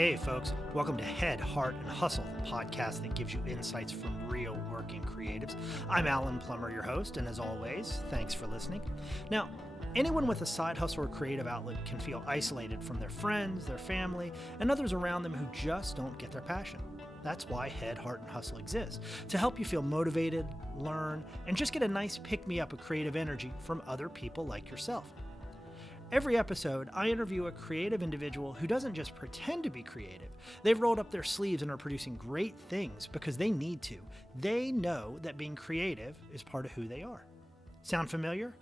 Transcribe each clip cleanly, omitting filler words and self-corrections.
Hey folks, welcome to Head, Heart, and Hustle, the podcast that gives you insights from real working creatives. I'm Alan Plummer, your host, and as always, thanks for listening. Now, anyone with a side hustle or creative outlet can feel isolated from their friends, their family, and others around them who just don't get their passion. That's why Head, Heart, and Hustle exists, to help you feel motivated, learn, and just get a nice pick-me-up of creative energy from other people like yourself. Every episode, I interview a creative individual who doesn't just pretend to be creative. They've rolled up their sleeves and are producing great things because they need to. They know that being creative is part of who they are. Sound familiar?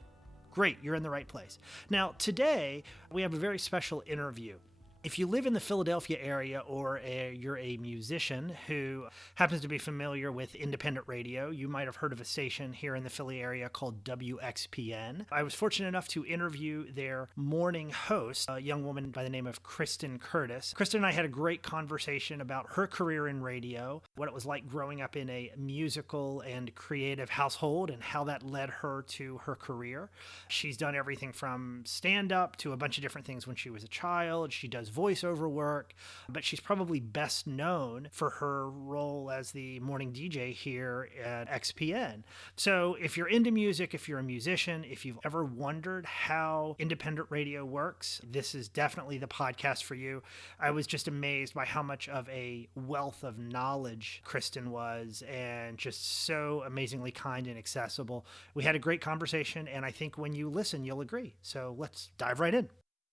Great, you're in the right place. Now, today, we have a very special interview. If you live in the Philadelphia area or you're a musician who happens to be familiar with independent radio, you might have heard of a station here in the Philly area called WXPN. I was fortunate enough to interview their morning host, a young woman by the name of Kristen Kurtis. Kristen and I had a great conversation about her career in radio, what it was like growing up in a musical and creative household, and how that led her to her career. She's done everything from stand-up to a bunch of different things when she was a child. She does voiceover work, but she's probably best known for her role as the morning DJ here at XPN. So if you're into music, if you're a musician, if you've ever wondered how independent radio works, this is definitely the podcast for you. I was just amazed by how much of a wealth of knowledge Kristen was, and just so amazingly kind and accessible. We had a great conversation, and I think when you listen, you'll agree. So let's dive right in.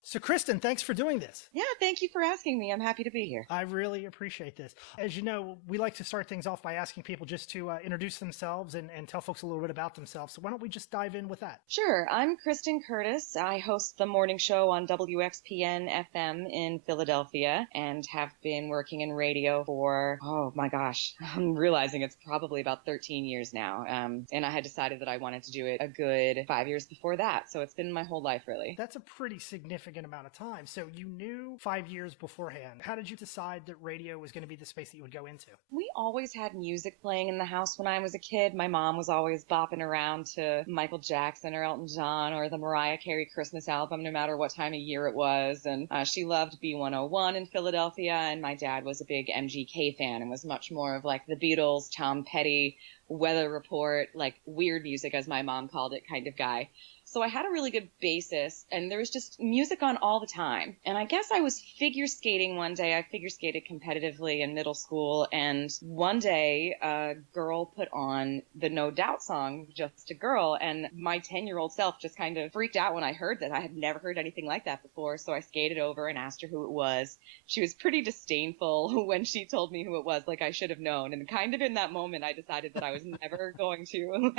So Kristen, thanks for doing this. Yeah, thank you for asking me. I'm happy to be here. I really appreciate this. As you know, we like to start things off by asking people just to introduce themselves and tell folks a little bit about themselves. So why don't we just dive in with that? Sure. I'm Kristen Kurtis. I host the morning show on WXPN FM in Philadelphia and have been working in radio for, oh my gosh, I'm realizing it's probably about 13 years now. And I had decided that I wanted to do it a good 5 years before that. So it's been my whole life, really. That's a pretty significant amount of time. So you knew 5 years beforehand. How did you decide that radio was going to be the space that you would go into? We always had music playing in the house when I was a kid. My mom was always bopping around to Michael Jackson or Elton John or the Mariah Carey Christmas album, no matter what time of year it was. And she loved B101 in Philadelphia. And my dad was a big MGK fan and was much more of like the Beatles, Tom Petty, Weather Report, like weird music, as my mom called it, kind of guy. So I had a really good basis, and there was just music on all the time. And I guess I was figure skating one day. I figure skated competitively in middle school, and one day a girl put on the No Doubt song, Just a Girl, and my 10-year-old self just kind of freaked out when I heard that. I had never heard anything like that before, so I skated over and asked her who it was. She was pretty disdainful when she told me who it was, like I should have known. And kind of in that moment, I decided that I was never going to,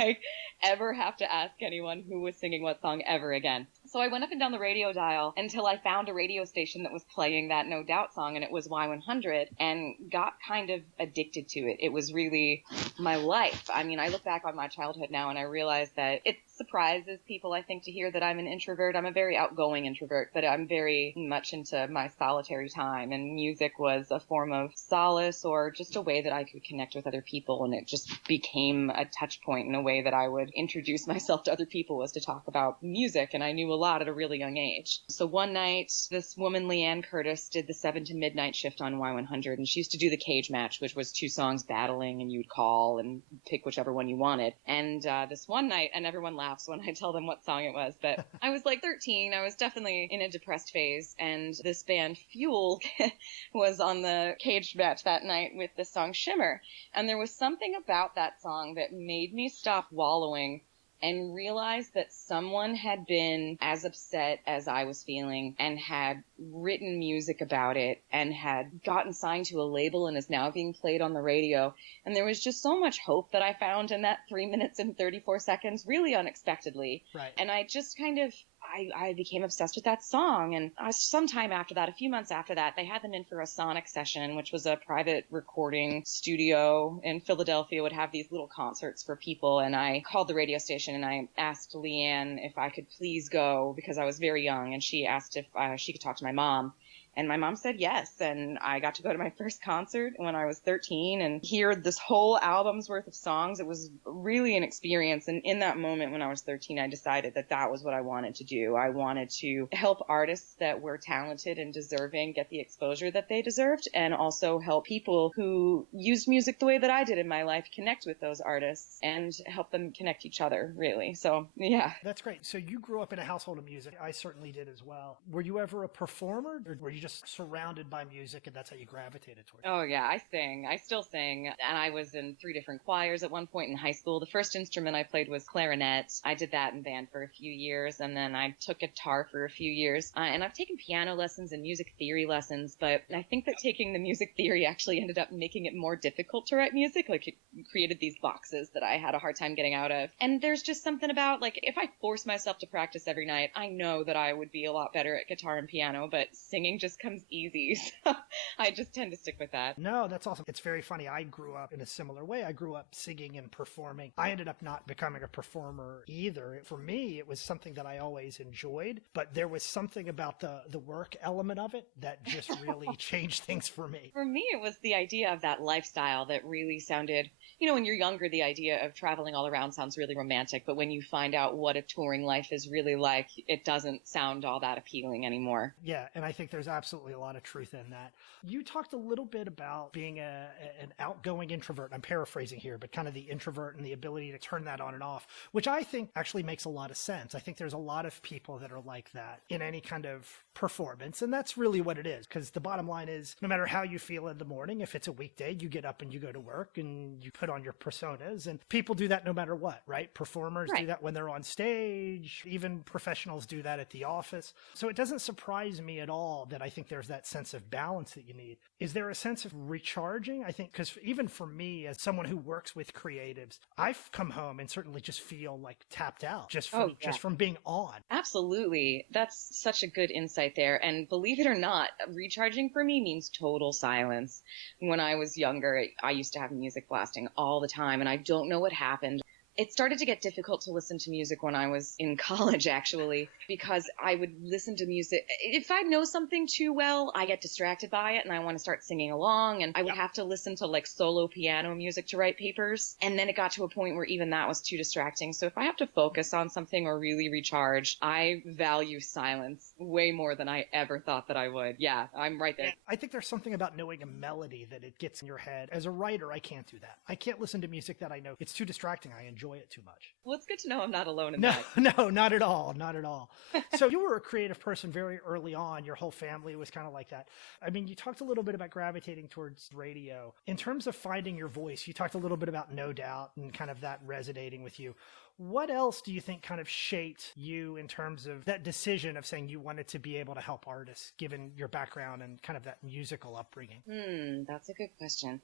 ever have to ask anyone who was singing what song ever again. So I went up and down the radio dial until I found a radio station that was playing that No Doubt song, and it was Y100, and got kind of addicted to it. It was really my life. I mean, I look back on my childhood now and I realize that it surprises people, I think, to hear that I'm an introvert. I'm a very outgoing introvert, but I'm very much into my solitary time, and music was a form of solace or just a way that I could connect with other people, and it just became a touch point in a way that I would introduce myself to other people, was to talk about music, and I knew a lot at a really young age. So one night, this woman, Leanne Curtis, did the 7 to midnight shift on Y100, and she used to do the cage match, which was 2 songs battling, and you'd call and pick whichever one you wanted. And this one night, and everyone laughs when I tell them what song it was, but I was like 13. I was definitely in a depressed phase, and this band Fuel was on the cage match that night with the song Shimmer. And there was something about that song that made me stop wallowing and realized that someone had been as upset as I was feeling and had written music about it and had gotten signed to a label and is now being played on the radio. And there was just so much hope that I found in that 3 minutes and 34 seconds, really unexpectedly. Right. And I just kind of, I became obsessed with that song. And sometime after that, a few months after that, they had them in for a sonic session, which was a private recording studio in Philadelphia, would have these little concerts for people. And I called the radio station and I asked Leanne if I could please go, because I was very young. And she asked if she could talk to my mom. And my mom said yes. And I got to go to my first concert when I was 13 and hear this whole album's worth of songs. It was really an experience. And in that moment when I was 13, I decided that that was what I wanted to do. I wanted to help artists that were talented and deserving get the exposure that they deserved, and also help people who used music the way that I did in my life connect with those artists and help them connect each other, really. So, yeah. That's great. So you grew up in a household of music. I certainly did as well. Were you ever a performer, or were you just surrounded by music and that's how you gravitated towards it? Oh, yeah, I sing. I still sing. And I was in 3 different choirs at one point in high school. The first instrument I played was clarinet. I did that in band for a few years, and then I took guitar for a few years. And I've taken piano lessons and music theory lessons, but I think that taking the music theory actually ended up making it more difficult to write music. Like, it created these boxes that I had a hard time getting out of. And there's just something about, like, if I force myself to practice every night, I know that I would be a lot better at guitar and piano, but singing just comes easy. So I just tend to stick with that. No, that's awesome. It's very funny. I grew up in a similar way. I grew up singing and performing. I ended up not becoming a performer either. For me, it was something that I always enjoyed, but there was something about the work element of it that just really changed things for me. For me, it was the idea of that lifestyle that really sounded, when you're younger, the idea of traveling all around sounds really romantic, but when you find out what a touring life is really like, it doesn't sound all that appealing anymore. Yeah, and I think there's absolutely a lot of truth in that. You talked a little bit about being an outgoing introvert. I'm paraphrasing here, but kind of the introvert and the ability to turn that on and off, which I think actually makes a lot of sense. I think there's a lot of people that are like that in any kind of performance, and that's really what it is, because the bottom line is, no matter how you feel in the morning, if it's a weekday, you get up and you go to work and you put on your personas, and people do that no matter what, right? Performers do that when they're on stage. Even professionals do that at the office. So it doesn't surprise me at all that I think there's that sense of balance that you need. Is there a sense of recharging? I think, because even for me, as someone who works with creatives, I've come home and certainly just feel like tapped out just from being on. Absolutely. That's such a good insight there. And believe it or not, recharging for me means total silence. When I was younger, I used to have music blasting all the time, and I don't know what happened. It started to get difficult to listen to music when I was in college, actually, because I would listen to music. If I know something too well, I get distracted by it and I want to start singing along, and I would have to listen to like solo piano music to write papers. And then it got to a point where even that was too distracting. So if I have to focus on something or really recharge, I value silence way more than I ever thought that I would. Yeah, I'm right there. I think there's something about knowing a melody that it gets in your head. As a writer, I can't do that. I can't listen to music that I know. It's too distracting. I enjoy it too much. Well, it's good to know I'm not alone in that. No, not at all. Not at all. So you were a creative person very early on. Your whole family was kind of like that. I mean, you talked a little bit about gravitating towards radio. In terms of finding your voice, you talked a little bit about No Doubt and kind of that resonating with you. What else do you think kind of shaped you in terms of that decision of saying you wanted to be able to help artists, given your background and kind of that musical upbringing? That's a good question.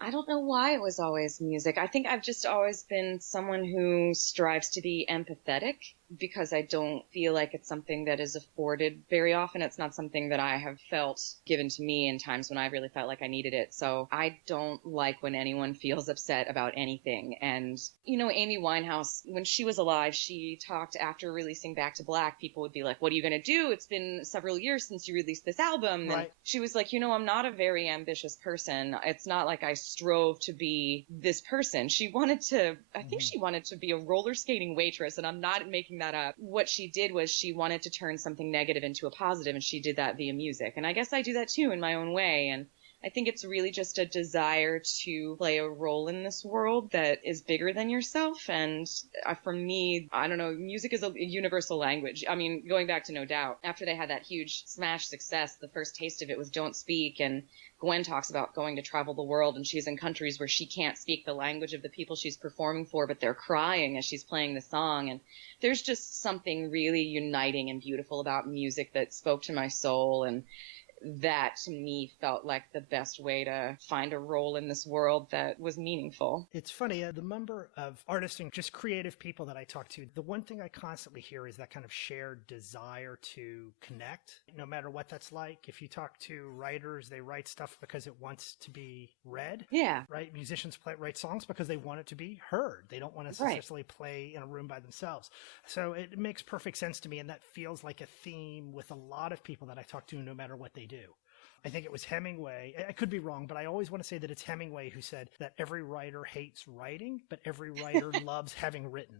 I don't know why it was always music. I think I've just always been someone who strives to be empathetic, because I don't feel like it's something that is afforded very often. It's not something that I have felt given to me in times when I really felt like I needed it. So I don't like when anyone feels upset about anything. And, Amy Winehouse, when she was alive, she talked after releasing Back to Black, people would be like, what are you going to do? It's been several years since you released this album. Right. And she was like, I'm not a very ambitious person. It's not like I strove to be this person. She wanted to be a roller skating waitress, and I'm not making that up. What she did was she wanted to turn something negative into a positive, and she did that via music. And I guess I do that too in my own way. And I think it's really just a desire to play a role in this world that is bigger than yourself. And for me, I don't know, music is a universal language. I mean, going back to No Doubt, after they had that huge smash success, the first taste of it was Don't Speak. And Gwen talks about going to travel the world, and she's in countries where she can't speak the language of the people she's performing for, but they're crying as she's playing the song. And there's just something really uniting and beautiful about music that spoke to my soul, and that to me felt like the best way to find a role in this world that was meaningful. It's funny, the number of artists and just creative people that I talk to, the one thing I constantly hear is that kind of shared desire to connect, no matter what that's like. If you talk to writers, they write stuff because it wants to be read. Yeah. Right? Musicians write songs because they want it to be heard. They don't want to necessarily play in a room by themselves. So it makes perfect sense to me, and that feels like a theme with a lot of people that I talk to, no matter what they do. I think it was Hemingway. I could be wrong, but I always want to say that it's Hemingway who said that every writer hates writing, but every writer loves having written.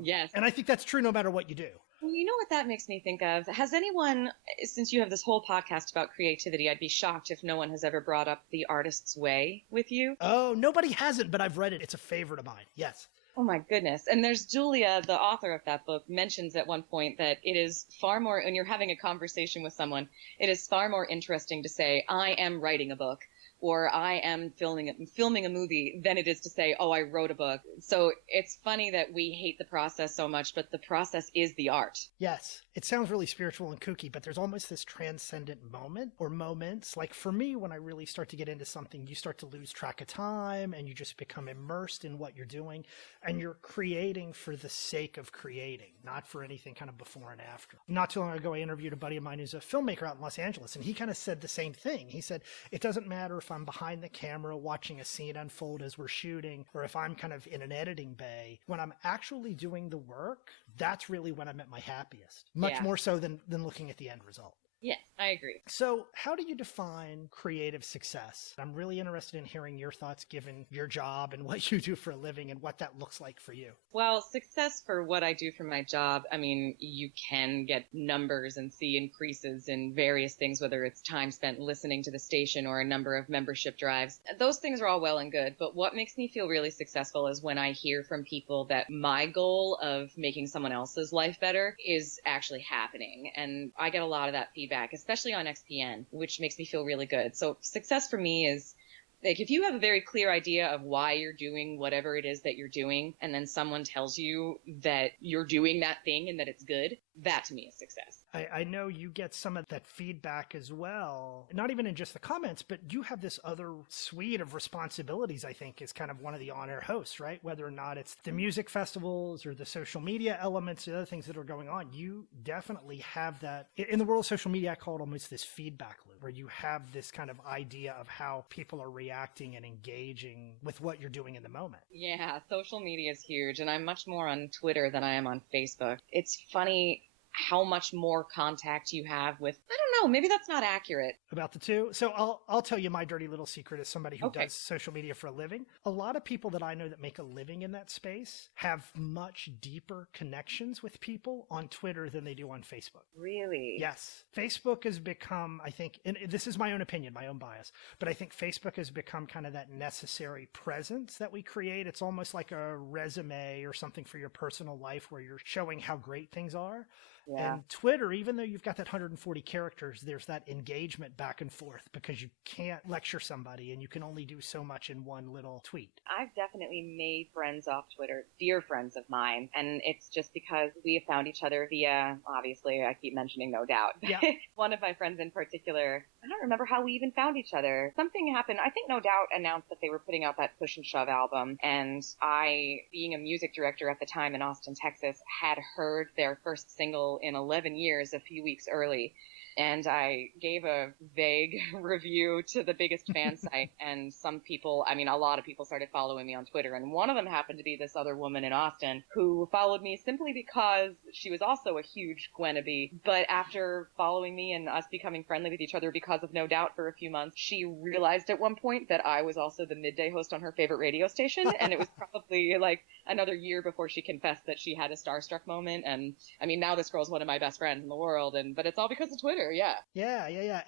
Yes. And I think that's true no matter what you do. Well, you know what that makes me think of? Has anyone, since you have this whole podcast about creativity, I'd be shocked if no one has ever brought up The Artist's Way with you. Oh, nobody hasn't, but I've read it. It's a favorite of mine. Yes. Oh my goodness. And there's Julia, the author of that book, mentions at one point that it is far more, when you're having a conversation with someone, it is far more interesting to say, I am writing a book, or I am filming a movie, than it is to say, oh, I wrote a book. So it's funny that we hate the process so much, but the process is the art. Yes. It sounds really spiritual and kooky, but there's almost this transcendent moment or moments. Like for me, when I really start to get into something, you start to lose track of time and you just become immersed in what you're doing. And you're creating for the sake of creating, not for anything kind of before and after. Not too long ago, I interviewed a buddy of mine who's a filmmaker out in Los Angeles, and he kind of said the same thing. He said, it doesn't matter if I'm behind the camera watching a scene unfold as we're shooting, or if I'm kind of in an editing bay. When I'm actually doing the work, that's really when I'm at my happiest. Much more so than looking at the end result. Yes, I agree. So how do you define creative success? I'm really interested in hearing your thoughts given your job and what you do for a living and what that looks like for you. Well, success for what I do for my job, I mean, you can get numbers and see increases in various things, whether it's time spent listening to the station or a number of membership drives. Those things are all well and good, but what makes me feel really successful is when I hear from people that my goal of making someone else's life better is actually happening. And I get a lot of that feedback, especially on XPN, which makes me feel really good. So success for me is, like, if you have a very clear idea of why you're doing whatever it is that you're doing, and then someone tells you that you're doing that thing and that it's good, that to me is success. I know you get some of that feedback as well, not even in just the comments, but you have this other suite of responsibilities, I think, as kind of one of the on-air hosts, right? Whether or not it's the music festivals or the social media elements, the other things that are going on, you definitely have that. In the world of social media, I call it almost this feedback loop, where you have this kind of idea of how people are reacting and engaging with what you're doing in the moment. Yeah, social media is huge, and I'm much more on Twitter than I am on Facebook. It's funny how much more contact you have with, I don't know, maybe that's not accurate. About the two. So I'll tell you my dirty little secret as somebody who does social media for a living. A lot of people that I know that make a living in that space have much deeper connections with people on Twitter than they do on Facebook. Really? Yes. Facebook has become, I think, and this is my own opinion, my own bias, but I think Facebook has become kind of that necessary presence that we create. It's almost like a resume or something for your personal life where you're showing how great things are. Yeah. And Twitter, even though you've got that 140 characters, there's that engagement back and forth because you can't lecture somebody and you can only do so much in one little tweet. I've definitely made friends off Twitter, dear friends of mine, and it's just because we have found each other via, obviously, I keep mentioning No Doubt. Yeah. One of my friends in particular, I don't remember how we even found each other. Something happened. I think No Doubt announced that they were putting out that Push and Shove album, and I, being a music director at the time in Austin, Texas, had heard their first single in 11 years a few weeks early. And I gave a vague review to the biggest fan site, and some people, I mean, a lot of people started following me on Twitter, and one of them happened to be this other woman in Austin who followed me simply because she was also a huge Gwennabe. But after following me and us becoming friendly with each other because of No Doubt for a few months, she realized at one point that I was also the midday host on her favorite radio station, and it was probably like another year before she confessed that she had a starstruck moment. And I mean, now this girl's one of my best friends in the world, but it's all because of Twitter. Yeah.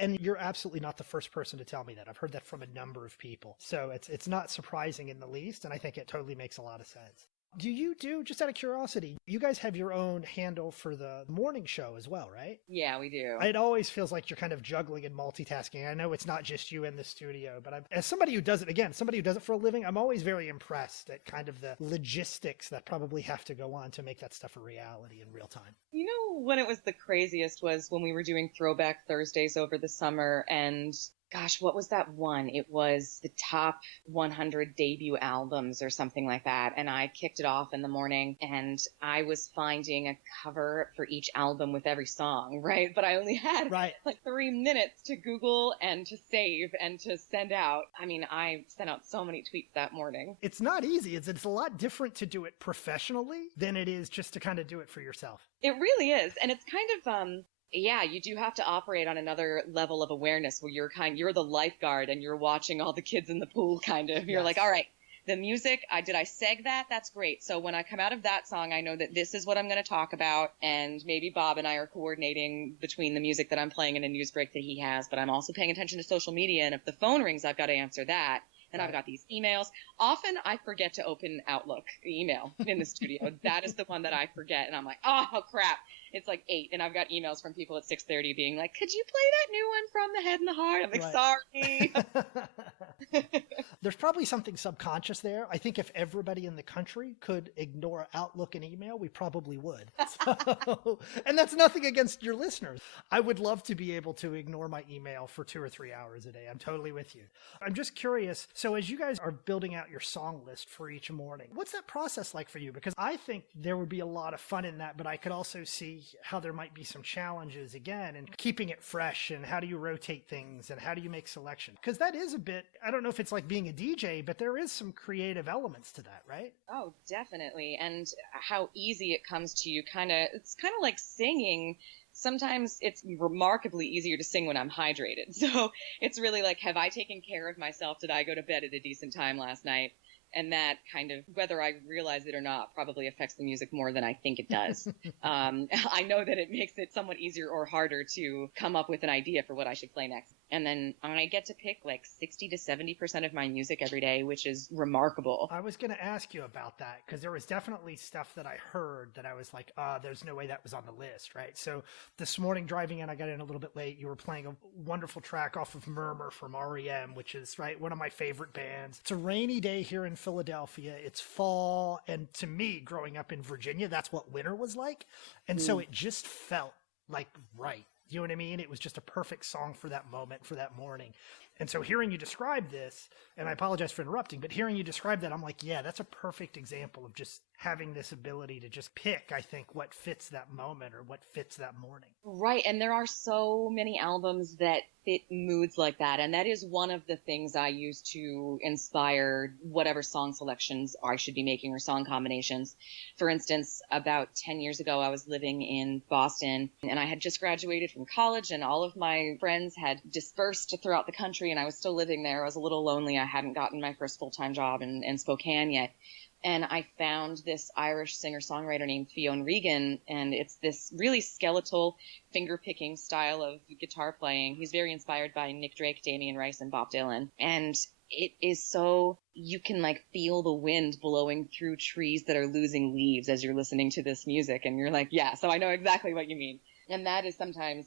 And you're absolutely not the first person to tell me that. I've heard that from a number of people. So it's not surprising in the least, and I think it totally makes a lot of sense. Do you just out of curiosity, you guys have your own handle for the morning show as well, right? Yeah, we do. It always feels like you're kind of juggling and multitasking. I know it's not just you in the studio, but as somebody who does it for a living, I'm always very impressed at kind of the logistics that probably have to go on to make that stuff a reality in real time. You know, when it was the craziest was when we were doing Throwback Thursdays over the summer, and gosh, what was that one? It was the top 100 debut albums or something like that. And I kicked it off in the morning, and I was finding a cover for each album with every song, right? But I only had like 3 minutes to Google and to save and to send out. I mean, I sent out so many tweets that morning. It's not easy. It's a lot different to do it professionally than it is just to kind of do it for yourself. It really is. And it's kind of, Yeah, you do have to operate on another level of awareness where you're the lifeguard and you're watching all the kids in the pool kind of. You're like, all right, the music, did I seg that? That's great. So when I come out of that song, I know that this is what I'm going to talk about. And maybe Bob and I are coordinating between the music that I'm playing and a news break that he has. But I'm also paying attention to social media. And if the phone rings, I've got to answer that. And I've got these emails. Often I forget to open Outlook email in the studio. That is the one that I forget. And I'm like, oh, crap. It's like 8, and I've got emails from people at 6:30 being like, could you play that new one from The Head and the Heart? I'm like, sorry. There's probably something subconscious there. I think if everybody in the country could ignore Outlook and email, we probably would. So, and that's nothing against your listeners. I would love to be able to ignore my email for 2 or 3 hours a day. I'm totally with you. I'm just curious. So as you guys are building out your song list for each morning, what's that process like for you? Because I think there would be a lot of fun in that, but I could also see how there might be some challenges again in keeping it fresh, and how do you rotate things, and how do you make selection? Because that is a bit, I don't know if it's like being a DJ, but there is some creative elements to that, right? Oh, definitely. And how easy it comes to you, it's kind of like singing. Sometimes it's remarkably easier to sing when I'm hydrated. So it's really like, have I taken care of myself? Did I go to bed at a decent time last night? And that kind of, whether I realize it or not, probably affects the music more than I think it does. I know that it makes it somewhat easier or harder to come up with an idea for what I should play next. And then I get to pick like 60 to 70% of my music every day, which is remarkable. I was going to ask you about that, because there was definitely stuff that I heard that I was like, there's no way that was on the list, right? So this morning driving in, I got in a little bit late. You were playing a wonderful track off of Murmur from REM, which is one of my favorite bands. It's a rainy day here in Philadelphia. It's fall. And to me, growing up in Virginia, that's what winter was like. And so it just felt like right. You know what I mean? It was just a perfect song for that moment, for that morning. And so hearing you describe this, and I apologize for interrupting, but hearing you describe that, I'm like, yeah, that's a perfect example of just having this ability to just pick, I think, what fits that moment or what fits that morning. Right. And there are so many albums that fit moods like that. And that is one of the things I use to inspire whatever song selections I should be making or song combinations. For instance, about 10 years ago, I was living in Boston, and I had just graduated from college, and all of my friends had dispersed throughout the country, and I was still living there. I was a little lonely. I hadn't gotten my first full-time job in Spokane yet. And I found this Irish singer-songwriter named Fionn Regan, and it's this really skeletal, finger-picking style of guitar playing. He's very inspired by Nick Drake, Damien Rice, and Bob Dylan. And it is so, you can feel the wind blowing through trees that are losing leaves as you're listening to this music. And you're like, yeah, so I know exactly what you mean. And that is sometimes...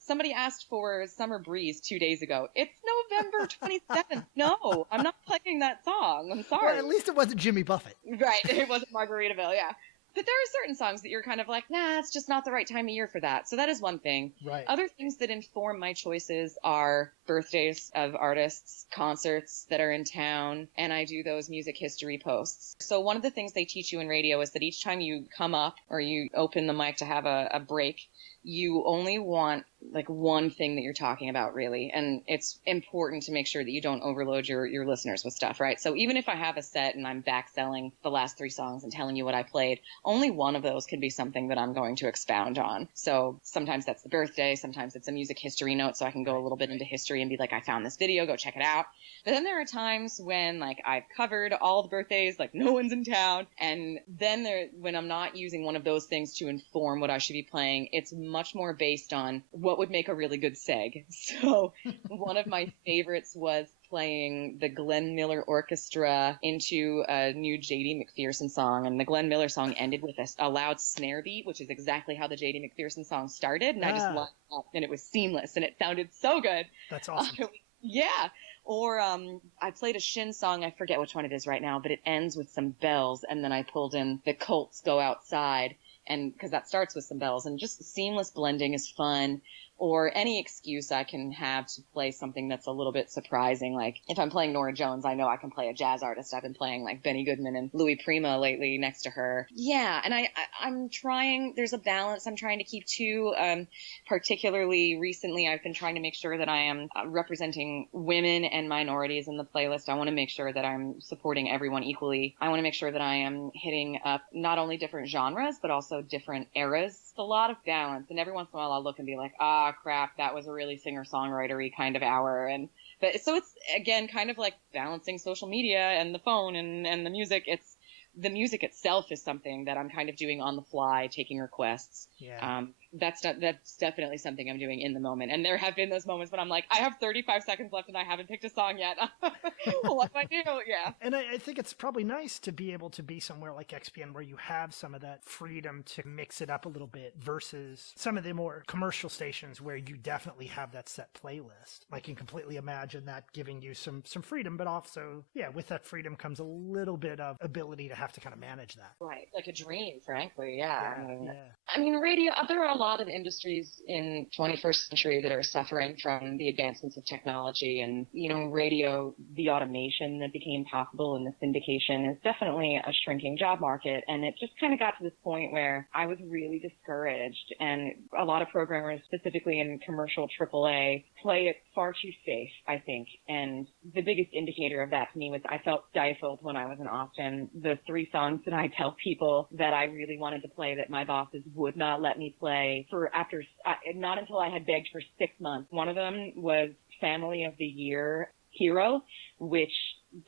Somebody asked for Summer Breeze 2 days ago. It's November 27th. No, I'm not playing that song. I'm sorry. Well, at least it wasn't Jimmy Buffett. Right. It wasn't Margaritaville, yeah. But there are certain songs that you're kind of like, nah, it's just not the right time of year for that. So that is one thing. Right. Other things that inform my choices are birthdays of artists, concerts that are in town, and I do those music history posts. So one of the things they teach you in radio is that each time you come up or you open the mic to have a break, you only want one thing that you're talking about, really. And it's important to make sure that you don't overload your listeners with stuff, right? So even if I have a set and I'm back selling the last 3 songs and telling you what I played, only one of those can be something that I'm going to expound on. So sometimes that's the birthday, sometimes it's a music history note, so I can go a little bit into history and be like, I found this video, go check it out. But then there are times when I've covered all the birthdays, no one's in town. And then when I'm not using one of those things to inform what I should be playing, it's much more based on what would make a really good seg. So one of my favorites was playing the Glenn Miller Orchestra into a new J.D. McPherson song. And the Glenn Miller song ended with a loud snare beat, which is exactly how the J.D. McPherson song started. And I just lined up, and it was seamless, and it sounded so good. That's awesome. Yeah. Or I played a Shin song, I forget which one it is right now, but it ends with some bells, and then I pulled in The Colts Go Outside, and because that starts with some bells, and just seamless blending is fun. or any excuse I can have to play something that's a little bit surprising. Like if I'm playing Nora Jones, I know I can play a jazz artist. I've been playing like Benny Goodman and Louis Prima lately next to her. Yeah. And I'm trying, there's a balance I'm trying to keep too. Particularly recently, I've been trying to make sure that I am representing women and minorities in the playlist. I want to make sure that I'm supporting everyone equally. I want to make sure that I am hitting up not only different genres, but also different eras. It's a lot of balance. And every once in a while I'll look and be like, crap, that was a really singer-songwritery kind of hour. But so it's, again, kind of like balancing social media and the phone and the music. The music itself is something that I'm kind of doing on the fly, taking requests. Yeah. That's definitely something I'm doing in the moment. And there have been those moments when I'm like, I have 35 seconds left and I haven't picked a song yet. What do I do? Yeah. And I think it's probably nice to be able to be somewhere like XPN where you have some of that freedom to mix it up a little bit versus some of the more commercial stations where you definitely have that set playlist. I can completely imagine that giving you some freedom, but also, yeah, with that freedom comes a little bit of ability to have to kind of manage that. Right. Like a dream, frankly. Yeah. Yeah. I mean, radio, there are a lot of industries in 21st century that are suffering from the advancements of technology, and, radio, the automation that became possible and the syndication is definitely a shrinking job market. And it just kind of got to this point where I was really discouraged, and a lot of programmers, specifically in commercial AAA, play it far too safe, I think. And the biggest indicator of that to me was I felt stifled when I was in Austin. The 3 songs that I tell people that I really wanted to play that my bosses would not let me play not until I had begged for 6 months. One of them was Family of the Year, Hero, which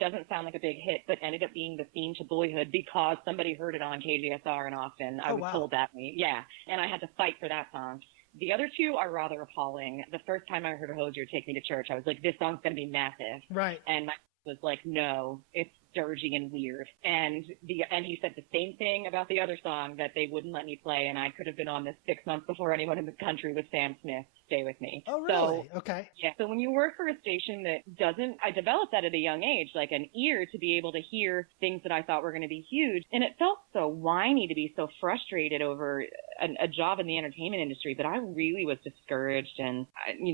doesn't sound like a big hit, but ended up being the theme to Boyhood because somebody heard it on KGSR in Austin. I was told that way. Yeah. And I had to fight for that song. The other 2 are rather appalling. The first time I heard Hosier Take Me to Church, I was like, this song's going to be massive. Right. And my was like, no, it's dirgy and weird. And he said the same thing about the other song that they wouldn't let me play, and I could have been on this 6 months before anyone in the country with Sam Smith, Stay With Me. Oh, really? Okay. Yeah. So when you work for a station that I developed that at a young age, like an ear to be able to hear things that I thought were going to be huge. And it felt so whiny to be so frustrated over a job in the entertainment industry, but I really was discouraged, and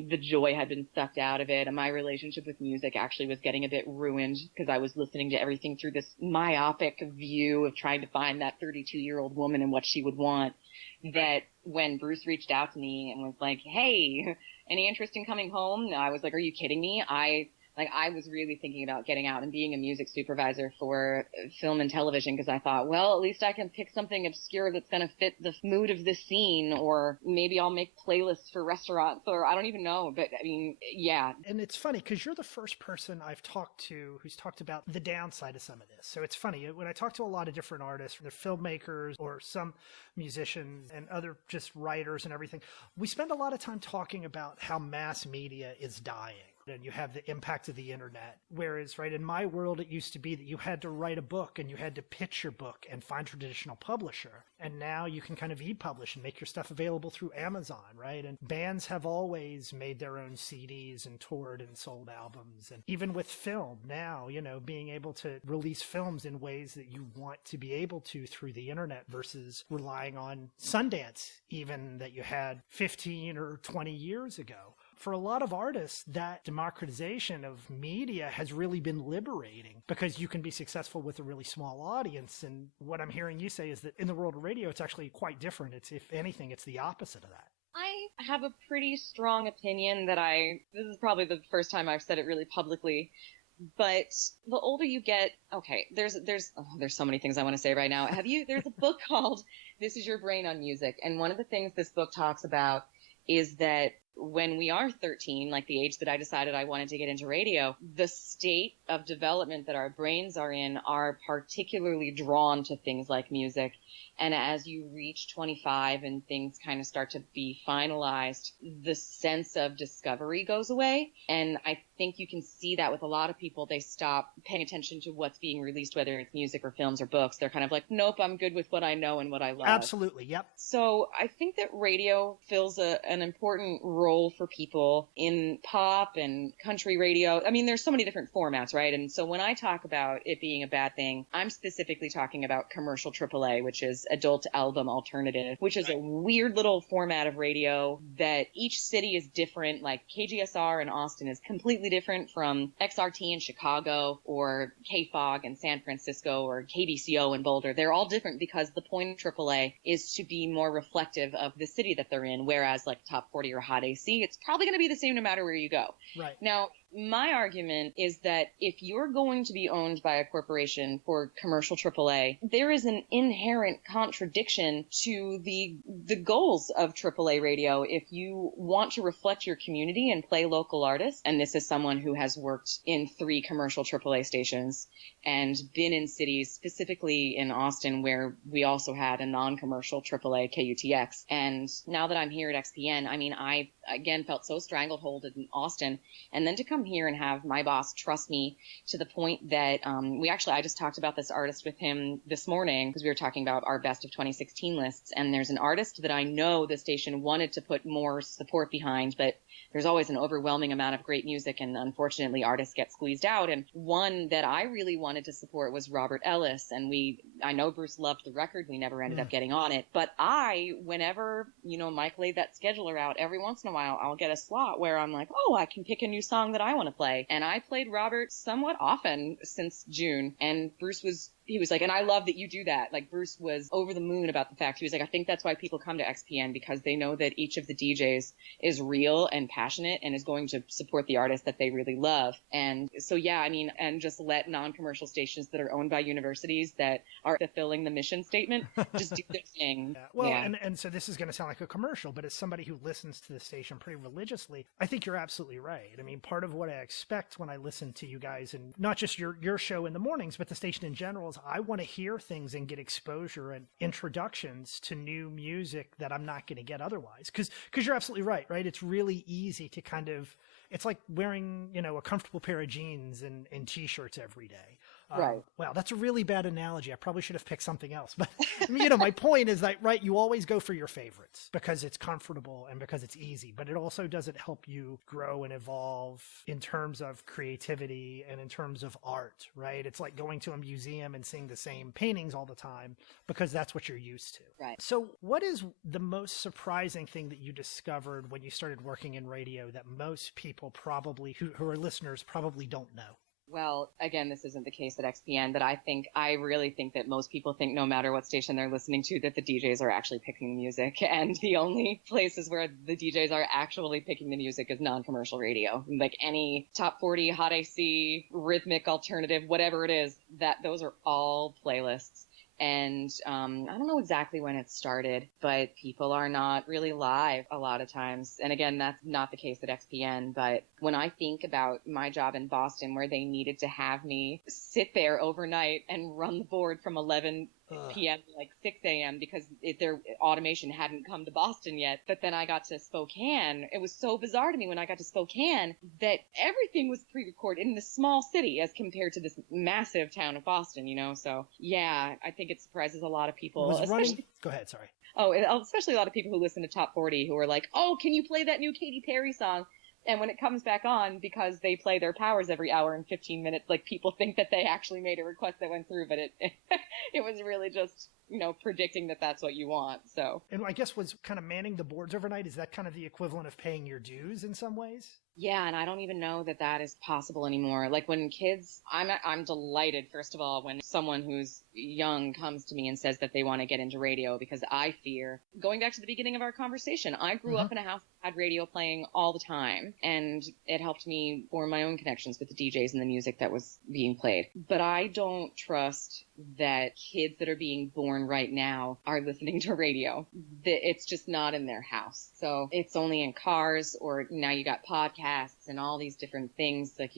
the joy had been sucked out of it. And my relationship with music actually was getting a bit ruined because I was listening to everything through this myopic view of trying to find that 32-year-old woman and what she would want. That when Bruce reached out to me and was like, hey, any interest in coming home? I was like, are you kidding me? I was really thinking about getting out and being a music supervisor for film and television because I thought, well, at least I can pick something obscure that's going to fit the mood of this scene, or maybe I'll make playlists for restaurants, or I don't even know. But I mean, yeah. And it's funny because you're the first person I've talked to who's talked about the downside of some of this. So it's funny when I talk to a lot of different artists, they're filmmakers or some musicians and other just writers and everything. We spend a lot of time talking about how mass media is dying. And you have the impact of the internet. Whereas, right, in my world, it used to be that you had to write a book and you had to pitch your book and find a traditional publisher. And now you can kind of e-publish and make your stuff available through Amazon, right? And bands have always made their own CDs and toured and sold albums. And even with film now, being able to release films in ways that you want to be able to through the internet versus relying on Sundance, even that you had 15 or 20 years ago. For a lot of artists, that democratization of media has really been liberating because you can be successful with a really small audience. And what I'm hearing you say is that in the world of radio, it's actually quite different. It's, if anything, it's the opposite of that. I have a pretty strong opinion that this is probably the first time I've said it really publicly, but the older you get, okay, there's so many things I want to say right now. There's a book called This Is Your Brain on Music. And one of the things this book talks about is that when we are 13, like the age that I decided I wanted to get into radio, the state of development that our brains are in are particularly drawn to things like music. And as you reach 25 and things kind of start to be finalized, the sense of discovery goes away. And I think you can see that with a lot of people. They stop paying attention to what's being released, whether it's music or films or books. They're kind of like, nope, I'm good with what I know and what I love. Absolutely. Yep. So I think that radio fills an important role for people in pop and country radio. I mean, there's so many different formats, right? And so when I talk about it being a bad thing, I'm specifically talking about commercial AAA, which is adult album alternative, which is a weird little format of radio that each city is different. Like KGSR in Austin is completely different from XRT in Chicago or KFOG in San Francisco or KBCO in Boulder. They're all different because the point of AAA is to be more reflective of the city that they're in, whereas like Top 40 or Hot AC, it's probably going to be the same no matter where you go. Right. Now, my argument is that if you're going to be owned by a corporation for commercial AAA, there is an inherent contradiction to the goals of AAA radio. If you want to reflect your community and play local artists, and this is someone who has worked in 3 commercial AAA stations and been in cities, specifically in Austin, where we also had a non-commercial AAA KUTX. And now that I'm here at XPN, I mean, I, again, felt so stranglehold in Austin. And then to come here and have my boss trust me to the point that I just talked about this artist with him this morning because we were talking about our best of 2016 lists. And there's an artist that I know the station wanted to put more support behind, but there's always an overwhelming amount of great music, and unfortunately artists get squeezed out. And one that I really wanted to support was Robert Ellis. And I know Bruce loved the record. We never ended up getting on it. But whenever, Mike laid that scheduler out, every once in a while, I'll get a slot where I'm like, oh, I can pick a new song that I want to play. And I played Robert somewhat often since June. And he was like, and I love that you do that. Like, Bruce was over the moon about the fact. He was like, I think that's why people come to XPN, because they know that each of the DJs is real and passionate and is going to support the artist that they really love. And so, yeah, I mean, and just let non-commercial stations that are owned by universities that are fulfilling the mission statement just do their thing. Yeah. Well, yeah. And so this is going to sound like a commercial, but as somebody who listens to the station pretty religiously, I think you're absolutely right. I mean, part of what I expect when I listen to you guys, and not just your show in the mornings, but the station in general, is I want to hear things and get exposure and introductions to new music that I'm not going to get otherwise. Because you're absolutely right? It's really easy to kind of, it's like wearing, a comfortable pair of jeans and T-shirts every day. Right. Wow, that's a really bad analogy. I probably should have picked something else. But, my point is that, right, you always go for your favorites because it's comfortable and because it's easy. But it also doesn't help you grow and evolve in terms of creativity and in terms of art, right? It's like going to a museum and seeing the same paintings all the time because that's what you're used to. Right. So what is the most surprising thing that you discovered when you started working in radio that most people probably, who are listeners, probably don't know? Well, again, this isn't the case at XPN, but I really think that most people think no matter what station they're listening to, that the DJs are actually picking the music. And the only places where the DJs are actually picking the music is non-commercial radio. Like any Top 40, Hot AC, rhythmic alternative, whatever it is, those are all playlists. And I don't know exactly when it started, but people are not really live a lot of times. And again, that's not the case at XPN. But when I think about my job in Boston, where they needed to have me sit there overnight and run the board from 11 p.m. to like 6 a.m. because their automation hadn't come to Boston yet. But then I got to Spokane. It was so bizarre to me when I got to Spokane that everything was pre-recorded in this small city as compared to this massive town of Boston, So, yeah, I think it surprises a lot of people. Go ahead, sorry. Oh, especially a lot of people who listen to Top 40 who are like, oh, can you play that new Katy Perry song? And when it comes back on, because they play their powers every hour and 15 minutes, like, people think that they actually made a request that went through, but it was really just, predicting that that's what you want. So. And I guess was kind of manning the boards overnight. Is that kind of the equivalent of paying your dues in some ways? Yeah, and I don't even know that is possible anymore. Like when kids, I'm delighted, first of all, when someone who's young comes to me and says that they want to get into radio, because I fear, going back to the beginning of our conversation, I grew up in a house that had radio playing all the time, and it helped me form my own connections with the DJs and the music that was being played. But I don't trust that kids that are being born right now are listening to radio. It's just not in their house. So it's only in cars, or now you got podcasts and all these different things. Like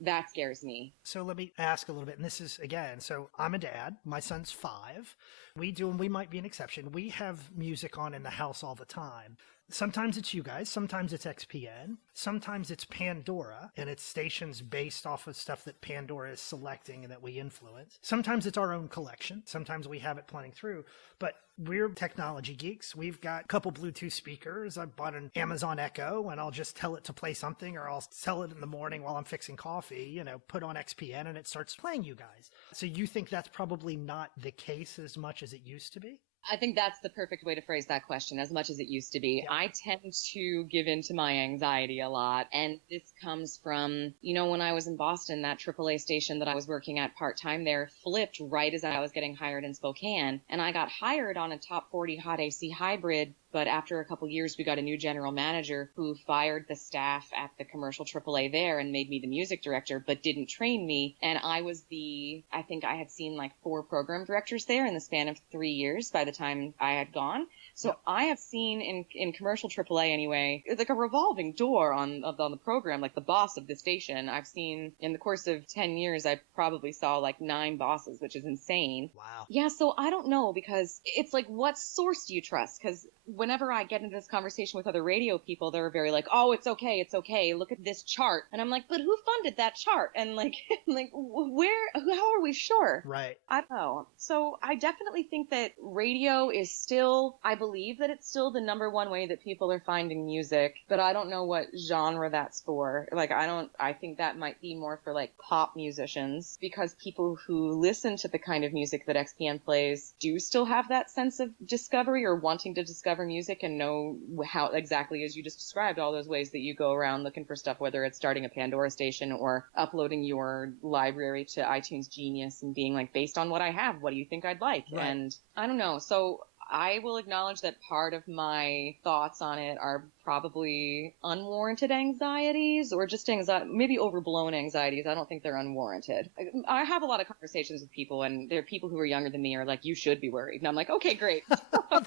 that scares me. So let me ask a little bit. And this is, again, so I'm a dad. My son's 5. And we might be an exception. We have music on in the house all the time. sometimes it's you guys, sometimes it's XPN, sometimes it's Pandora, and it's stations based off of stuff that Pandora is selecting and that we influence. Sometimes it's our own collection. Sometimes we have it playing through, but we're technology geeks. We've got a couple Bluetooth speakers. I bought an Amazon Echo, and I'll just tell it to play something, or I'll tell it in the morning while I'm fixing coffee, put on XPN, and it starts playing you guys. So you think that's probably not the case as much as it used to be? I think that's the perfect way to phrase that question, as much as it used to be. Yeah. I tend to give in to my anxiety a lot. And this comes from, when I was in Boston, that AAA station that I was working at part-time there flipped right as I was getting hired in Spokane. And I got hired on a top 40 hot AC hybrid. But after a couple years, we got a new general manager who fired the staff at the commercial AAA there and made me the music director, but didn't train me. And I think I had seen like 4 program directors there in the span of 3 years by the time I had gone. So I have seen in commercial AAA anyway, it's like a revolving door on the program, like the boss of the station. I've seen in the course of 10 years, I probably saw like 9 bosses, which is insane. Wow. Yeah. So I don't know, because it's like, what source do you trust? Because whenever I get into this conversation with other radio people, they're very like, oh, it's okay. Look at this chart. And I'm like, but who funded that chart? And like how are we sure? Right. I don't know. So I definitely think that radio is still, I believe that it's still the number one way that people are finding music, but I don't know what genre that's for. Like, I think that might be more for like pop musicians, because people who listen to the kind of music that XPN plays do still have that sense of discovery or wanting to discover music and know how exactly, as you just described, all those ways that you go around looking for stuff, whether it's starting a Pandora station or uploading your library to iTunes Genius and being like, based on what I have, what do you think I'd like? Right. And I don't know. So I will acknowledge that part of my thoughts on it are probably unwarranted anxieties, or just maybe overblown anxieties. I don't think they're unwarranted. I have a lot of conversations with people, and there are people who are younger than me are like, you should be worried. And I'm like, okay, great.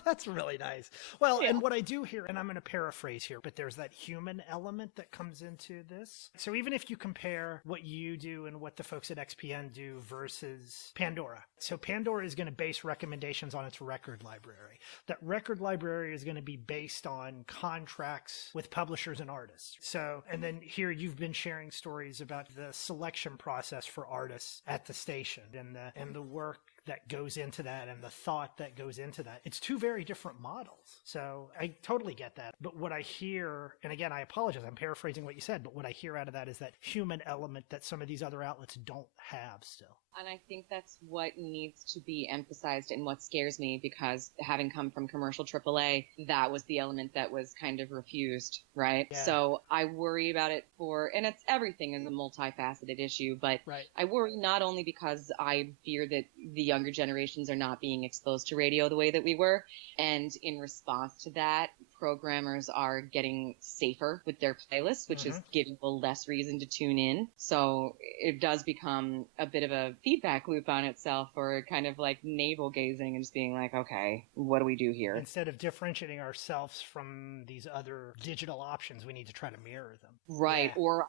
That's really nice. Well, yeah. And what I do here, and I'm going to paraphrase here, but there's that human element that comes into this. So even if you compare what you do and what the folks at XPN do versus Pandora. So Pandora is going to base recommendations on its record library. That record library is going to be based on contracts with publishers and artists. So, and then here you've been sharing stories about the selection process for artists at the station and the work that goes into that and the thought that goes into that. It's 2 very different models. So I totally get that. But what I hear, and again, I apologize, I'm paraphrasing what you said, but what I hear out of that is that human element that some of these other outlets don't have still. And I think that's what needs to be emphasized and what scares me, because having come from commercial AAA, that was the element that was kind of refused, right? Yeah. So I worry about it and it's everything is a multifaceted issue, but right. I worry not only because I fear that the younger generations are not being exposed to radio the way that we were, and in response to that, programmers are getting safer with their playlists, which is giving people less reason to tune in. So it does become a bit of a feedback loop on itself, or kind of like navel gazing and just being like, okay, what do we do here? Instead of differentiating ourselves from these other digital options, we need to try to mirror them. Right. Yeah. Or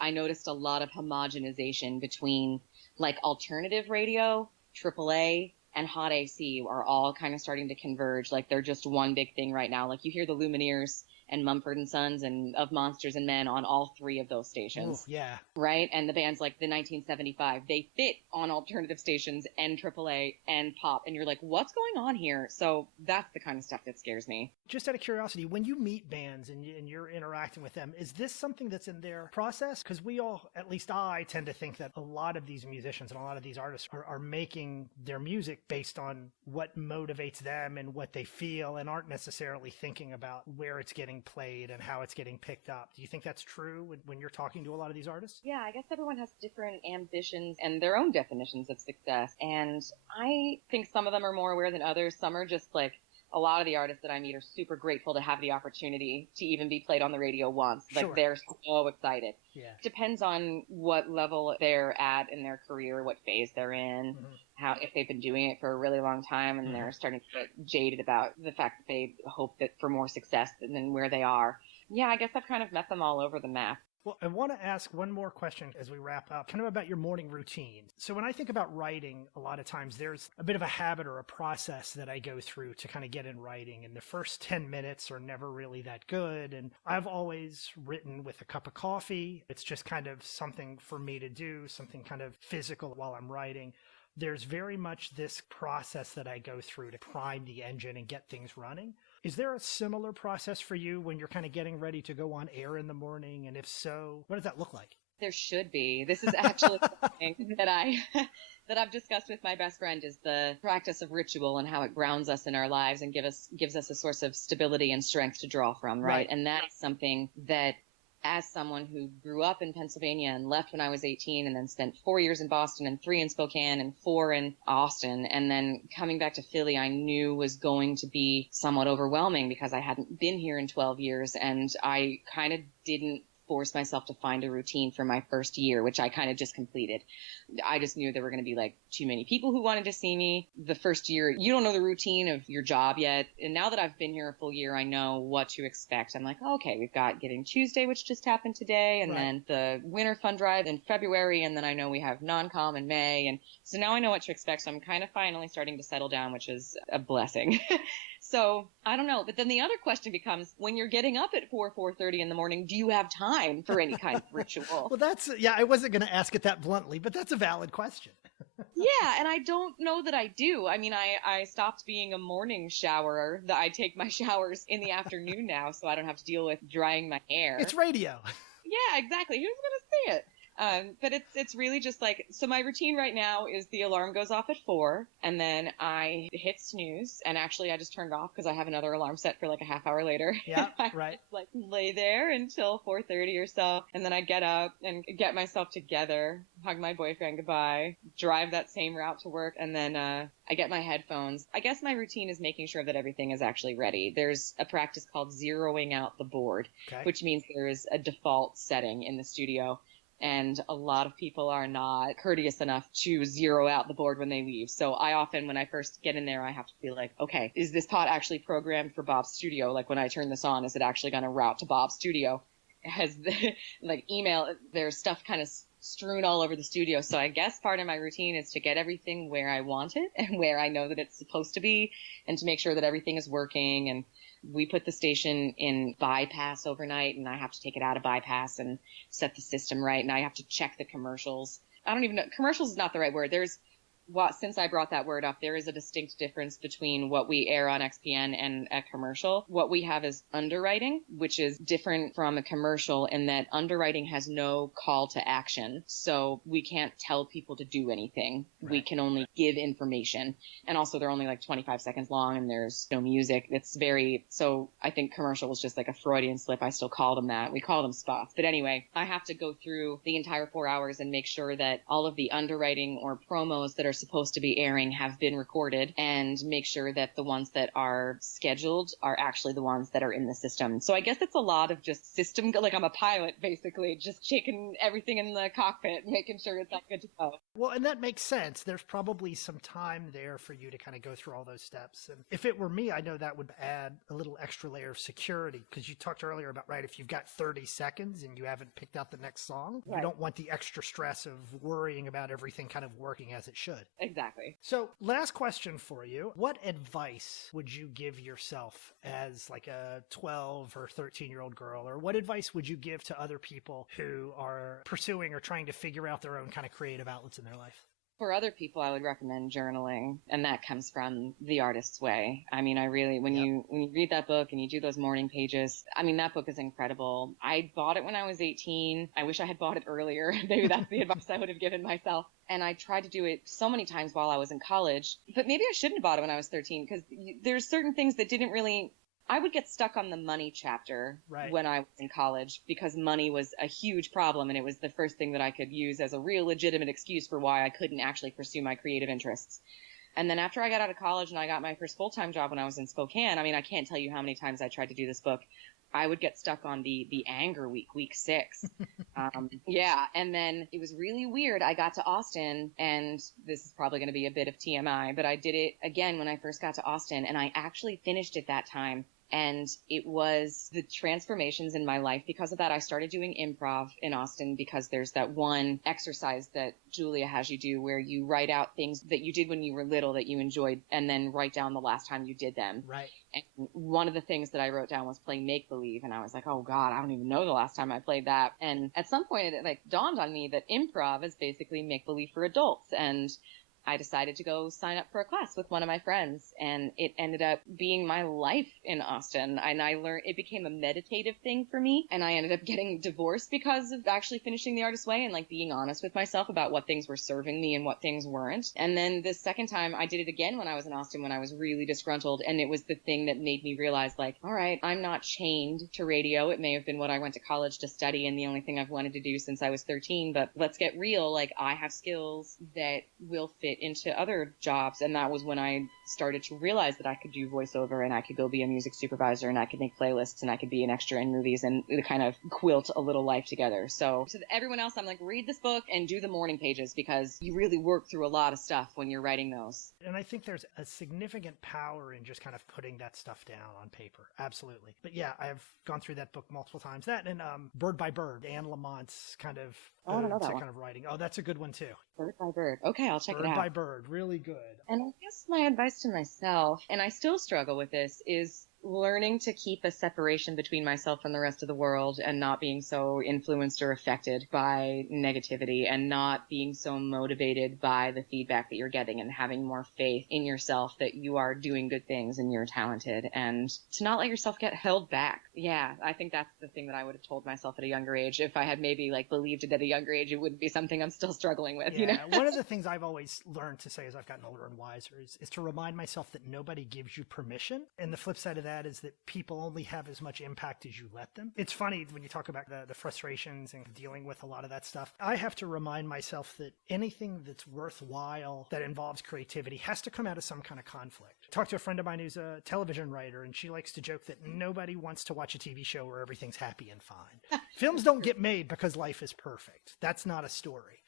I noticed a lot of homogenization between like alternative radio, AAA, and hot AC are all kind of starting to converge. Like they're just one big thing right now. Like you hear the Lumineers and Mumford and Sons and of Monsters and Men on all 3 of those stations. Ooh, yeah. Right? And the bands like the 1975, they fit on alternative stations and AAA and pop. And you're like, what's going on here? So that's the kind of stuff that scares me. Just out of curiosity, when you meet bands and you're interacting with them, is this something that's in their process? Because we all, at least I, tend to think that a lot of these musicians and a lot of these artists are making their music based on what motivates them and what they feel, and aren't necessarily thinking about where it's getting played and how it's getting picked up. Do you think that's true when you're talking to a lot of these artists? Yeah, I guess everyone has different ambitions and their own definitions of success. And I think some of them are more aware than others. Some are just like, a lot of the artists that I meet are super grateful to have the opportunity to even be played on the radio once. Like, sure. They're so excited. Yeah. Depends on what level they're at in their career, what phase they're in, if they've been doing it for a really long time and they're starting to get jaded about the fact that they hope that for more success than where they are. Yeah, I guess I've kind of met them all over the map. Well, I want to ask one more question as we wrap up, kind of about your morning routine. So when I think about writing, a lot of times there's a bit of a habit or a process that I go through to kind of get in writing. And the first 10 minutes are never really that good. And I've always written with a cup of coffee. It's just kind of something for me to do, something kind of physical while I'm writing. There's very much this process that I go through to prime the engine and get things running. Is there a similar process for you when you're kind of getting ready to go on air in the morning? And if so, what does that look like? There should be. This is actually something that I've discussed with my best friend, is the practice of ritual and how it grounds us in our lives and gives us a source of stability and strength to draw from, right? And that's something that, as someone who grew up in Pennsylvania and left when I was 18 and then spent 4 years in Boston and 3 in Spokane and 4 in Austin, and then coming back to Philly, I knew was going to be somewhat overwhelming because I hadn't been here in 12 years, and I kind of didn't force myself to find a routine for my first year, which I kind of just completed. I just knew there were going to be like too many people who wanted to see me. The first year, you don't know the routine of your job yet. And now that I've been here a full year, I know what to expect. I'm like, okay, we've got Giving Tuesday, which just happened today, and then the Winter Fund Drive in February, and then I know we have Non-Com in May. And so now I know what to expect. So I'm kind of finally starting to settle down, which is a blessing. So I don't know. But then the other question becomes, when you're getting up at 4:30 in the morning, do you have time for any kind of ritual? Well, I wasn't going to ask it that bluntly, but that's a valid question. Yeah, and I don't know that I do. I mean, I stopped being a morning showerer. I take my showers in the afternoon now, so I don't have to deal with drying my hair. It's radio. Yeah, exactly. Who's going to say it? But it's really just like, so my routine right now is the alarm goes off at 4, and then I hit snooze, and actually I just turned off because I have another alarm set for like a half hour later. Yeah, right. Like lay there until 4:30 or so, and then I get up and get myself together, hug my boyfriend goodbye, drive that same route to work, and then I get my headphones. I guess my routine is making sure that everything is actually ready. There's a practice called zeroing out the board, which means there is a default setting in the studio. And a lot of people are not courteous enough to zero out the board when they leave. So I often, when I first get in there, I have to be like, okay, is this pod actually programmed for Bob's studio? Like when I turn this on, is it actually going to route to Bob's studio? Has like email, there's stuff kind of strewn all over the studio. So I guess part of my routine is to get everything where I want it and where I know that it's supposed to be, and to make sure that everything is working. And we put the station in bypass overnight, and I have to take it out of bypass and set the system right. And I have to check the commercials. I don't even know. Commercials is not the right word. Since I brought that word up, there is a distinct difference between what we air on XPN and a commercial. What we have is underwriting, which is different from a commercial in that underwriting has no call to action. So we can't tell people to do anything. Right. We can only give information. And also they're only like 25 seconds long, and there's no music. So I think commercial was just like a Freudian slip. I still call them that. We call them spots. But anyway, I have to go through the entire 4 hours and make sure that all of the underwriting or promos that are supposed to be airing have been recorded, and make sure that the ones that are scheduled are actually the ones that are in the system. So I guess it's a lot of just system, like I'm a pilot basically, just checking everything in the cockpit, making sure it's all good to go. Well, and that makes sense. There's probably some time there for you to kind of go through all those steps. And if it were me, I know that would add a little extra layer of security, because you talked earlier about, right, if you've got 30 seconds and you haven't picked out the next song, right, you don't want the extra stress of worrying about everything kind of working as it should. Exactly. So last question for you. What advice would you give yourself as like a 12 or 13-year-old girl? Or what advice would you give to other people who are pursuing or trying to figure out their own kind of creative outlets in their life? For other people, I would recommend journaling, and that comes from The Artist's Way. I mean, when you read that book and you do those morning pages, I mean, that book is incredible. I bought it when I was 18. I wish I had bought it earlier. Maybe that's the advice I would have given myself. And I tried to do it so many times while I was in college, but maybe I shouldn't have bought it when I was 13, because there's certain things that didn't really... I would get stuck on the money chapter when I was in college, because money was a huge problem, and it was the first thing that I could use as a real legitimate excuse for why I couldn't actually pursue my creative interests. And then after I got out of college and I got my first full-time job when I was in Spokane, I mean, I can't tell you how many times I tried to do this book. I would get stuck on the anger week 6. And then it was really weird. I got to Austin, and this is probably going to be a bit of TMI, but I did it again when I first got to Austin, and I actually finished it that time. And it was the transformations in my life. Because of that, I started doing improv in Austin because there's that one exercise that Julia has you do where you write out things that you did when you were little that you enjoyed and then write down the last time you did them. Right. And one of the things that I wrote down was playing make-believe. And I was like, oh God, I don't even know the last time I played that. And at some point it dawned on me that improv is basically make-believe for adults. And I decided to go sign up for a class with one of my friends, and it ended up being my life in Austin. And I learned it became a meditative thing for me, and I ended up getting divorced because of actually finishing The Artist's Way and being honest with myself about what things were serving me and what things weren't. And then the second time I did it again when I was in Austin, when I was really disgruntled, and it was the thing that made me realize all right, I'm not chained to radio. It may have been what I went to college to study and the only thing I've wanted to do since I was 13, but let's get real. I have skills that will fit into other jobs. And that was when I started to realize that I could do voiceover and I could go be a music supervisor and I could make playlists and I could be an extra in movies and kind of quilt a little life together. So to everyone else, I'm read this book and do the morning pages because you really work through a lot of stuff when you're writing those. And I think there's a significant power in just kind of putting that stuff down on paper. Absolutely. But yeah, I've gone through that book multiple times. That and Bird by Bird, Anne Lamont's kind of I don't know that one. kind of writing. Oh, that's a good one too. Bird by Bird. Okay, I'll check it out. Bird by Bird, really good. And I guess my advice to myself, and I still struggle with this, is learning to keep a separation between myself and the rest of the world and not being so influenced or affected by negativity and not being so motivated by the feedback that you're getting and having more faith in yourself that you are doing good things and you're talented and to not let yourself get held back. Yeah, I think that's the thing that I would have told myself at a younger age. If I had maybe believed it at a younger age, it wouldn't be something I'm still struggling with, Yeah, One of the things I've always learned to say as I've gotten older and wiser is to remind myself that nobody gives you permission. And the flip side of that is that people only have as much impact as you let them. It's funny when you talk about the frustrations and dealing with a lot of that stuff. I have to remind myself that anything that's worthwhile that involves creativity has to come out of some kind of conflict. I talked to a friend of mine who's a television writer, and she likes to joke that nobody wants to watch a TV show where everything's happy and fine. Films don't get made because life is perfect. That's not a story.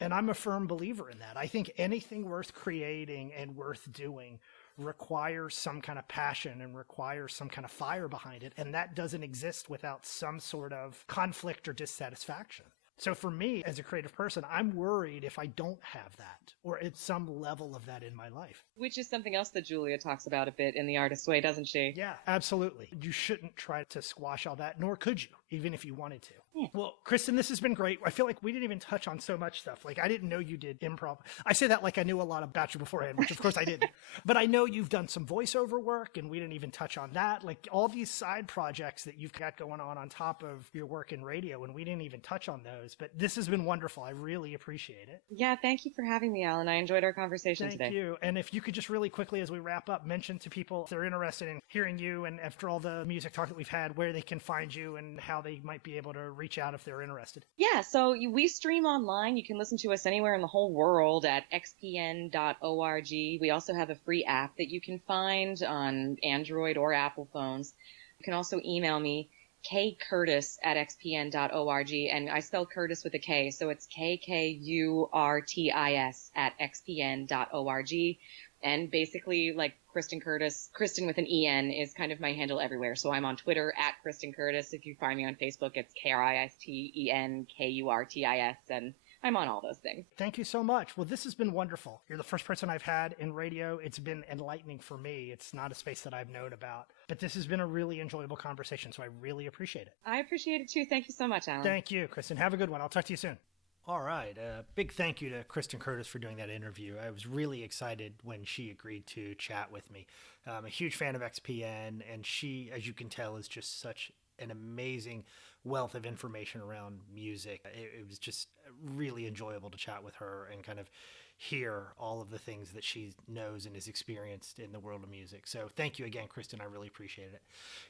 And I'm a firm believer in that. I think anything worth creating and worth doing requires some kind of passion and requires some kind of fire behind it. And that doesn't exist without some sort of conflict or dissatisfaction. So for me, as a creative person, I'm worried if I don't have that or at some level of that in my life. Which is something else that Julia talks about a bit in The Artist's Way, doesn't she? Yeah, absolutely. You shouldn't try to squash all that, nor could you, even if you wanted to. Yeah. Well, Kristen, this has been great. I feel like we didn't even touch on so much stuff. I didn't know you did improv. I say that like I knew a lot about you beforehand, which of course I didn't. But I know you've done some voiceover work, and we didn't even touch on that. All these side projects that you've got going on top of your work in radio, and we didn't even touch on those. But this has been wonderful. I really appreciate it. Yeah, thank you for having me, Alan. I enjoyed our conversation today. Thank you. And if you could just really quickly, as we wrap up, mention to people if they're interested in hearing you and after all the music talk that we've had, where they can find you and how they might be able to reach out if they're interested. Yeah, so we stream online. You can listen to us anywhere in the whole world at xpn.org. We also have a free app that you can find on Android or Apple phones. You can also email me, kkurtis@xpn.org, and I spell Curtis with a K, so it's KKURTIS @xpn.org. And basically, Kristen Kurtis, Kristen with an EN is kind of my handle everywhere. So I'm on Twitter @Kristen Kurtis. If you find me on Facebook, it's KRISTENKURTIS, and I'm on all those things. Thank you so much. Well, this has been wonderful. You're the first person I've had in radio. It's been enlightening for me. It's not a space that I've known about. But this has been a really enjoyable conversation, so I really appreciate it. I appreciate it too. Thank you so much, Alan. Thank you, Kristen. Have a good one. I'll talk to you soon. All right. Big thank you to Kristen Kurtis for doing that interview. I was really excited when she agreed to chat with me. I'm a huge fan of XPN, and she, as you can tell, is just such an amazing wealth of information around music. It was just really enjoyable to chat with her and kind of hear all of the things that she knows and has experienced in the world of music. So thank you again, Kristen. I really appreciate it.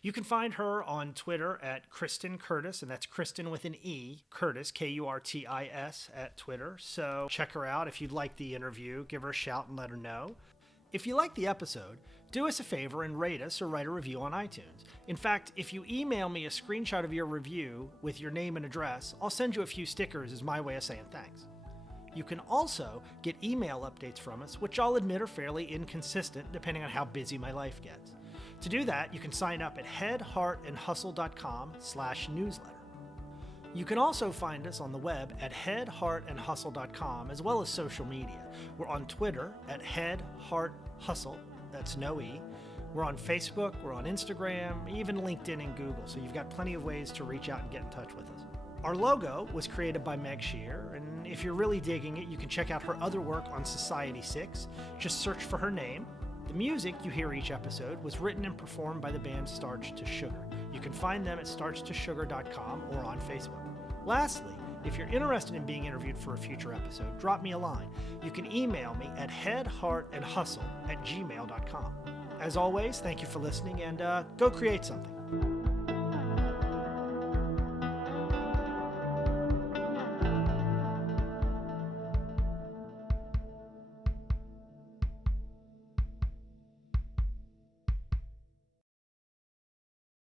You can find her on Twitter at Kristen Kurtis, and that's Kristen with an E, Kurtis, Kurtis at Twitter. So check her out. If you'd like the interview, give her a shout and let her know. If you like the episode, do us a favor and rate us or write a review on iTunes. In fact, if you email me a screenshot of your review with your name and address, I'll send you a few stickers as my way of saying thanks. You can also get email updates from us, which I'll admit are fairly inconsistent depending on how busy my life gets. To do that, you can sign up at headheartandhustle.com/newsletter. You can also find us on the web at headheartandhustle.com, as well as social media. We're on Twitter at headhearthustle, that's no E. We're on Facebook, we're on Instagram, even LinkedIn and Google, so you've got plenty of ways to reach out and get in touch with us. Our logo was created by Meg Shear, and if you're really digging it, you can check out her other work on Society 6. Just search for her name. The music you hear each episode was written and performed by the band Starch to Sugar. You can find them at starchtossugar.com or on Facebook. Lastly, if you're interested in being interviewed for a future episode, drop me a line. You can email me at headheartandhustle@gmail.com. As always, thank you for listening, and go create something.